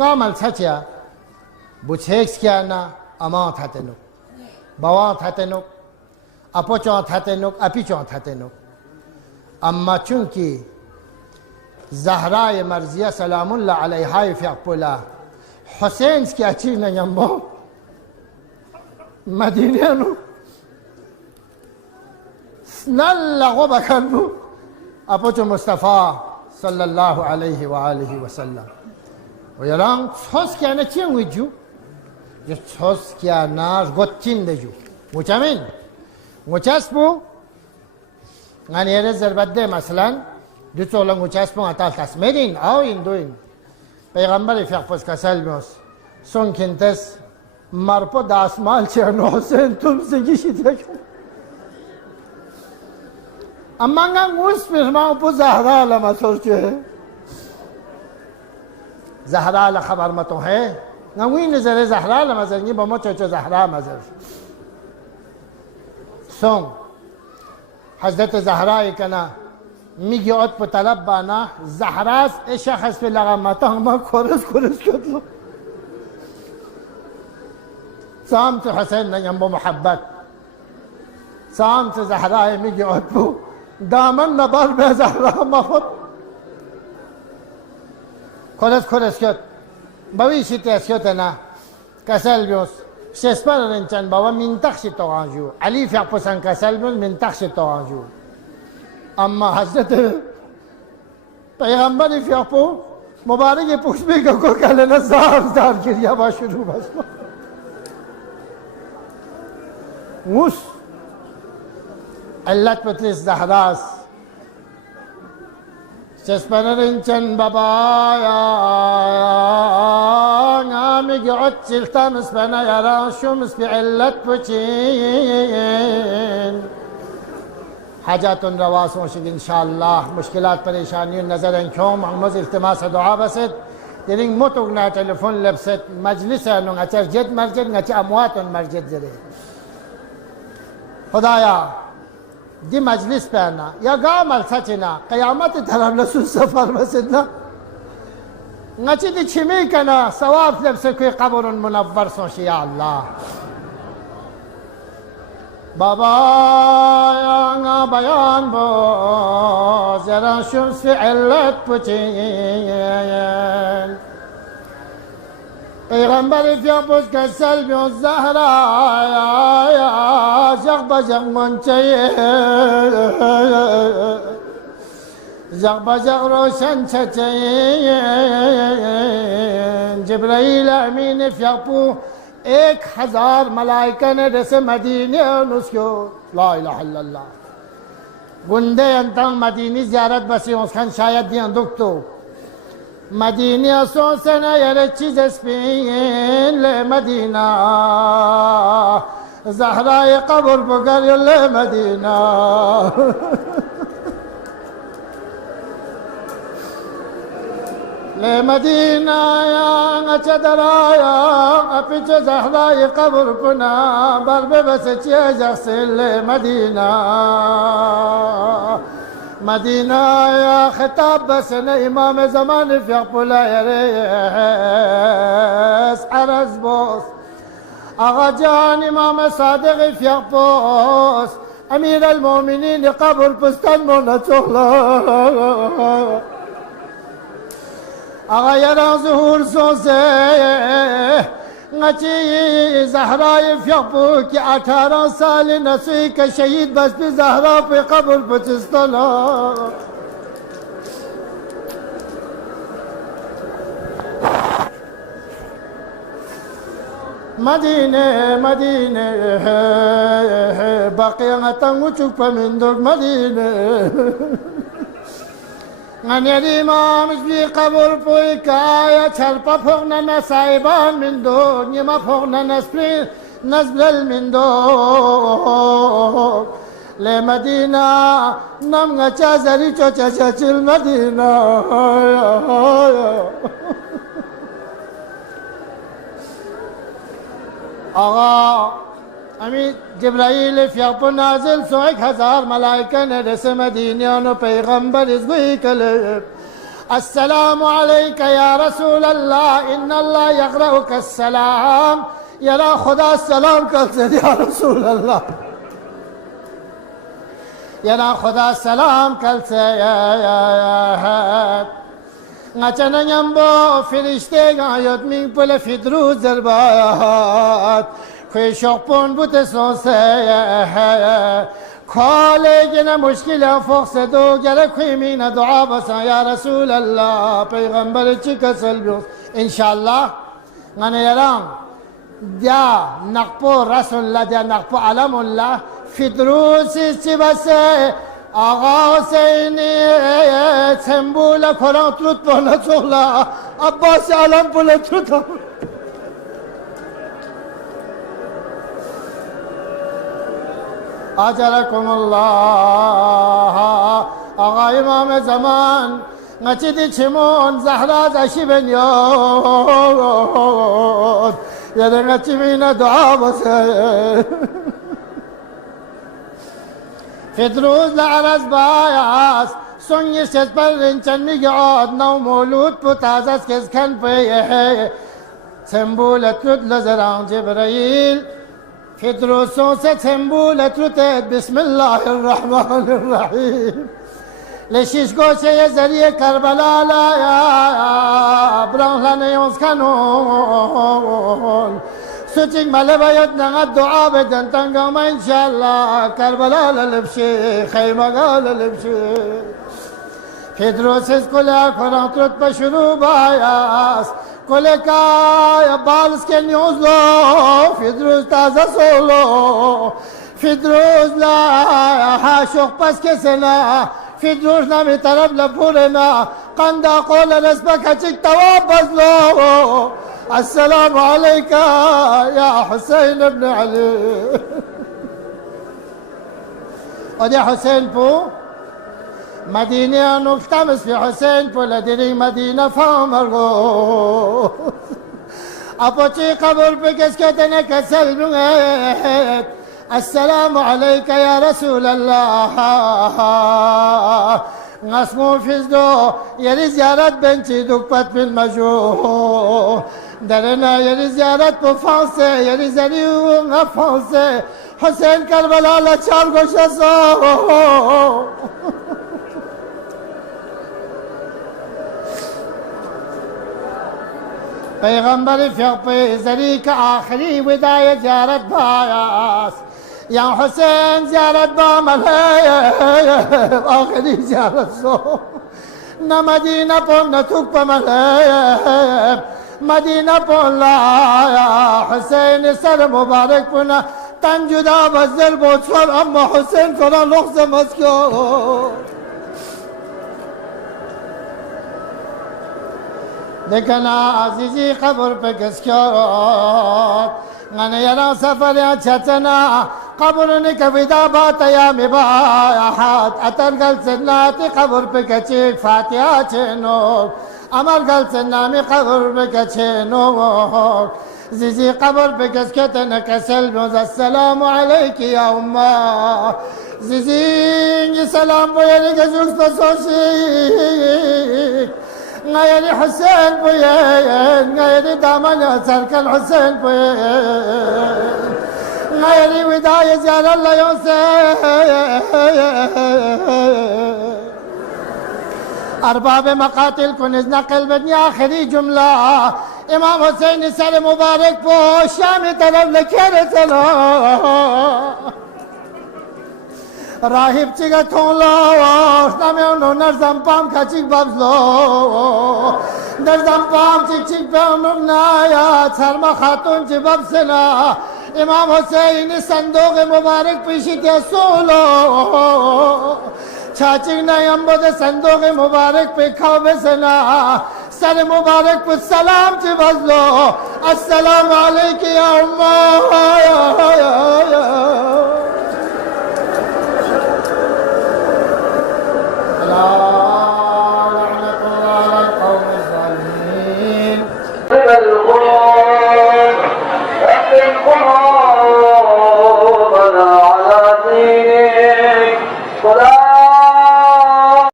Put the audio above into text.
قامل ساتيا بوتشيكس كيانا أما تاتنو بوا تاتنو أبوچون تاتنو أبيچون تاتنو أما چونكي زهراء مرزية سلام الله عليها في أقبلا حسين سكي أچينا يمبو مدينة نلا غوبا كنبو أبوچو مصطفى صلى الله عليه وآله وسلم ويران تحس كيانا چين ويجو جو تحس كيانا غوتين دجو وچامين وچاسبو غاني يرزر بده مثلا دو تولن وچاسبو اتال تسمدين او اندوين پیغمبر فیقپس کسلموس سون کنتس مرپو داسمال چرنو حسین تم سگی شیده کن اما انگا موس پیشمان پو زهرا لما سرچه زهرا لخبر متو ہے نوی نظر زهرا لما زرنگی با ما چوچو زهرا مزر سون حضرت زهرای کنا میگی ات پو طلب بانا زهراس شخص پی لغمتا ما کورس کدلو سامت حسین نیم محبت سامت زهرای میگی ات پو دامن نبال به زهرا مفت کورس کد باویشی تیسکت نه کسل بیوس شسپر رنچن باوا منتخشی تو آنجو علی فیقپسن کسل بیوس منتخشی تو آنجو اما حضرت پیغمبر فیقپو مبارک پوشبی که کو کلنا زار زار کریا با شروع بس موس علت پتلیس زهراس چسپنرنچن بابایا نامی گعد سلطان اسپنا یرا شمس بی علت پچین حاجاتون رواس موشک انشاءالله مشکلات پریشانی نظر انکوم محمد التماس دعا بسد درین متوقنا تلفون لبسد مجلس انو اچر جد مرجد نچه امواتون مرجد زده خدایا دی مجلس پہنا یا گامل سچنا قیامت طرف لسون سفر مسدنا نچی دی چمی کنا ثواب لبس کوئی قبر منور سوشی یا اللہ بابا یا بیان بو زرا شمس فی علت پچین پیغمبر فیقپس کسل بیون زهرا جغ بجغ منچه جغ بجغ روشن چچین جبرائیل امین فیقپو 1000 ملائکہ نے رسے مدینہ نسکو لا الہ الا اللہ گندے انتان مدینی زیارت بسی اس کھن شاید دیان دکتو مدینہ سوسنا یر چیز اسپین لے مدینہ زہرائے قبر بگر لے مدینہ لے مدینہ یا چدرایا اپچ زہرائے قبر پنا برب بس چیز جخسل لے مدینہ مدینہ یا خطاب بسن امام زمان فیقپ لا یریس عرض بوس آغا جان امام صادق فیقپوس امیر المومنین قبر پستن مونا چولا آغا یرا ظہور سوسے نچی زہرائی فیقپو کی 18 سال نسوئی کا شہید بس پی زہرا پی قبر پچستنا مدینہ مدینہ باقیاں وچوک پا مندوک مدینہ غنیر امام بی قبر پوی کایا چلپا پھوگنا نسائبان من دو نیما پھوگنا نزبرل من دو لے مدینہ نمگا چازری چوچا چل مدینہ آغا امی جبرائیل فیقپ نازل سو 1000 ملائکہ نے رس مدینیانو پیغمبر ازگوی کلب السلام عليك يا رسول الله إن الله يقرأك السلام. يرى خدا السلام کرد یا رسول الله، يرى خدا سلام کرد. نچنیم با فرشته گاید می پل فدرو زربات خوی شقپون بود سوسه کالگن مشکل فوق دو گره خوی مین دعا بسا یا رسول الله پیغمبر چی کسل بیوز انشاءالله. من یرام دیا نقپو رسول الله دیا نقپو علم الله فدروسی چی بسه آقا حسینی سمبول قرآن تروت بالا چولا عباس علم بالا تروت. اجرکم الله. آقا امام زمان نچیدی چمون زهرا زشی بنیاد یه نچی بین دعا بسه فدروز لعرز باياس سوني شسبرن چن میگاد نو مولود پو تازس کس کن پیه تنبولت رد لزران جبرائیل فدروسون سے تنبولت رد بسم الله الرحمن الرحيم لشیش گوشه ذریع کربلا لایا برانلان یونس کنون سوچینگ ماله باید نقد دعا بدن تنگام انشالله کربلا للبشی خیمگا للبشی فدروسیز کله قرآن ترد بشروع بایاس کله که بالس که نیوزلو فدروس تازه سولو فدروس لا حاشق پس کسنا فدروس نمی طرف لپورنا قندا قول رسبك هچک تواب بزلو السلام عليك يا حسين بن علي. ودي حسين بو مدينة نكتمس في حسين بو لدري مدينة فامرغو أبوتي قبر بكس كتنا كسل بغيت السلام عليك يا رسول الله. نسمو فزدو يري زيارت بنتي دكبت بالمجو درنا يري زيارت بفانسة يري زريو نفانسة حسين كربلا لچار گوشسو پیغمبر فیق زری که آخری ودای زیارت باياس يا حسين زيارت باملهيب آخری زیارت سو نا مدینه پون نتوک بملهيب مدینه پون لا يا حسين سر مبارک پونا تن جدا بزر بوچور اما حسين کنا لغز مسکو لیکن عزیزی قبر پہ کس کیوں من یرا سفر یا چتنا قبر نے کبھی دا بات یا مباحات اتر گل سنات قبر پہ کچیک فاتحہ چنو امر گل سنامی قبر پہ کچنو زیزی قبر پہ کس کتن کسل بوز السلام علیک یا امہ زیزی سلام بویلی کسوک پسوشی غيري حسين بوين غيري دامن سركن حسين بوين غيري وداية زيار الله يوسف أرباب مقاتل كنز نقل بدني آخري جملة إمام حسين سر مبارك بو شامي طرف لكيرتلو راهب چیگه تونلو نمیونو نرزم پام کچیک بابزلو نرزم پام چیک بیونو نایا سرما خاتون چی بابسنا امام حسین صندوق مبارک پیشی تیا سولو چاچیک نیم بود صندوق مبارک پی کھاو بسنا سر مبارک پر سلام چی بازلو السلام علیکی یا امہ